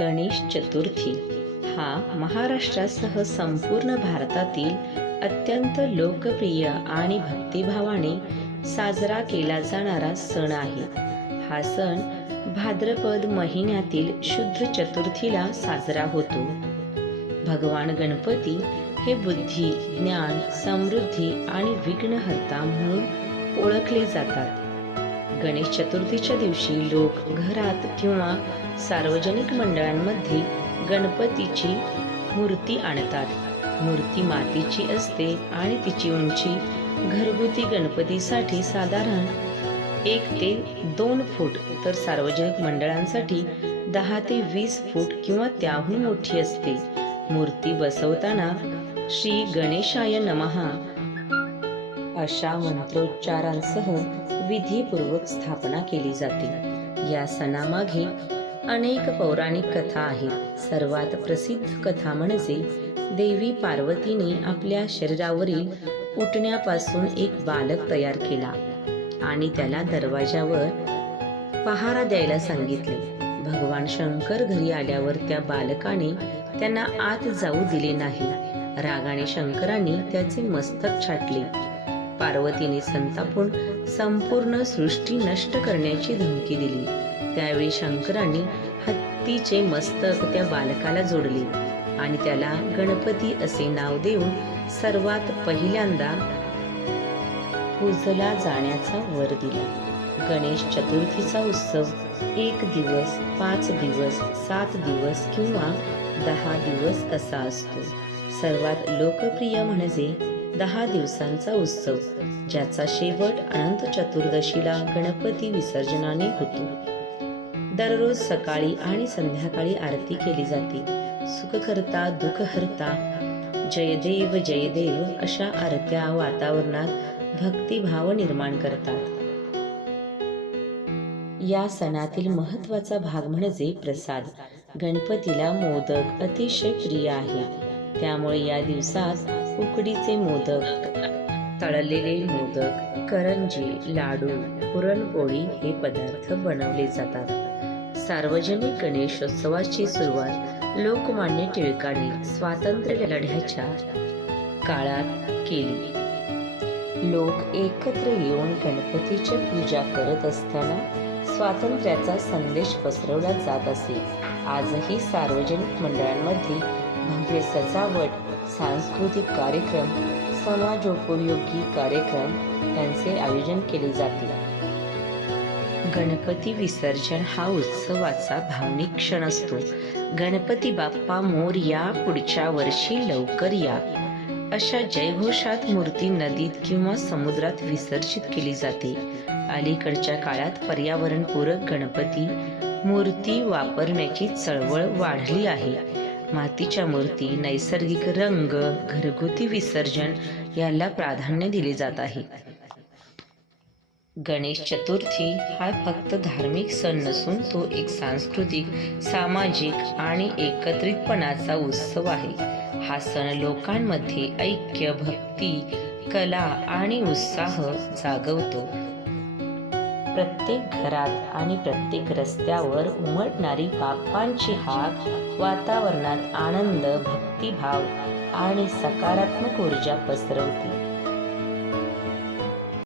गणेश चतुर्थी हा महाराष्ट्रासह संपूर्ण भारतातील अत्यंत लोकप्रिय आणि भक्तिभावाने साजरा केला जाणारा सण आहे. हा सण भाद्रपद महिन्यातील शुद्ध चतुर्थीला साजरा होतो. भगवान गणपती हे बुद्धी ज्ञान समृद्धी आणि विघ्नहर्ता म्हणून ओळखले जातात. गणेश चतुर्थीच्या दिवशी लोक घरात किंवा सार्वजनिक मंडळांमध्ये गणपतीची मूर्ती आणतात. मूर्ती मातीची असते आणि तिची उंची घरगुती गणपतीसाठी साधारण एक ते दोन फूट. तर सार्वजनिक मंडळांसाठी दहा ते वीस फूट किंवा त्याहून मोठी असते. मूर्ती बसवताना श्री गणेशाय नमहा अशा मंत्रोच्चारांसह विधीपूर्वक स्थापना केली जाते. या सणामागे अनेक पौराणिक कथा आहेत. सर्वात प्रसिद्ध कथा म्हणजे देवी पार्वतीने आपल्या शरीरावरील उठण्यापासून एक बालक तयार केला आणि त्याला दरवाजावर पहारा द्यायला सांगितले. भगवान शंकर घरी आल्यावर त्या बालकाने त्यांना आत जाऊ दिले नाही. रागाने शंकराने त्याचे मस्तक छाटले. पार्वतीने संतापून संपूर्ण सृष्टी नष्ट करण्याची धमकी दिली. त्यावेळी शंकरांनी हत्तीचे मस्तक त्या बालकाला जोडले आणि त्याला गणपती असे नाव देऊन सर्वात पहिल्यांदा पूजला जाण्याचा वर दिला. गणेश चतुर्थीचा उत्सव एक दिवस पाच दिवस सात दिवस किंवा दहा दिवस असा असतो. सर्वात लोकप्रिय म्हणजे दहा दिवसांचा उत्सव ज्याचा शेवट अनंत चतुर्दशीला गणपती विसर्जनाने होतो. दररोज सकाळी आणि संध्याकाळी आरती केली जाते. सुखकर्ता दुःखहर्ता जयदेव जयदेव अशा आरत्या वातावरणात भक्तिभाव निर्माण करतात. या सणातील महत्त्वाचा भाग म्हणजे प्रसाद. गणपतीला मोदक अतिशय प्रिय आहे. त्यामुळे या दिवसात उकडीचे मोदक तळलेले मोदक करंजी लाडू पुरणपोळी हे पदार्थ बनवले जातात. सार्वजनिक गणेशोत्सवाची सुरुवात लोकमान्य टिळकांनी स्वातंत्र्य लढ्याच्या काळात केली. लोक एकत्र येऊन गणपतीची पूजा करत असताना स्वातंत्र्याचा संदेश पसरवला जात असे. आजही सार्वजनिक मंडळांमध्ये भव्य सजावट सांस्कृतिक कार्यक्रम समाजोपयोगी कार्यक्रम यांचे आयोजन केले जाते. गणपती विसर्जन हा उत्सवाचा भावनिक क्षण असतो. गणपती बाप्पा मोर या पुढच्या वर्षी लवकर या. अशा जयघोषात मूर्ती नदीत किंवा समुद्रात विसर्जित केली जाते. अलीकडच्या काळात पर्यावरणपूरक गणपती मूर्ती वापरण्याची चळवळ वाढली आहे. मातीच्या मूर्ती नैसर्गिक रंग घरगुती विसर्जन याला प्राधान्य दिले जात आहे. गणेश चतुर्थी हा फक्त धार्मिक सण नसून तो एक सांस्कृतिक सामाजिक आणि एकत्रितपणाचा उत्सव आहे. हा सण लोकांमध्ये ऐक्य भक्ती कला आणि उत्साह जागवतो. प्रत्येक घरात आणि प्रत्येक रस्त्यावर उमटणारी बाप्पांची हाक वातावरणात आनंद भक्तिभाव आणि सकारात्मक ऊर्जा पसरवते.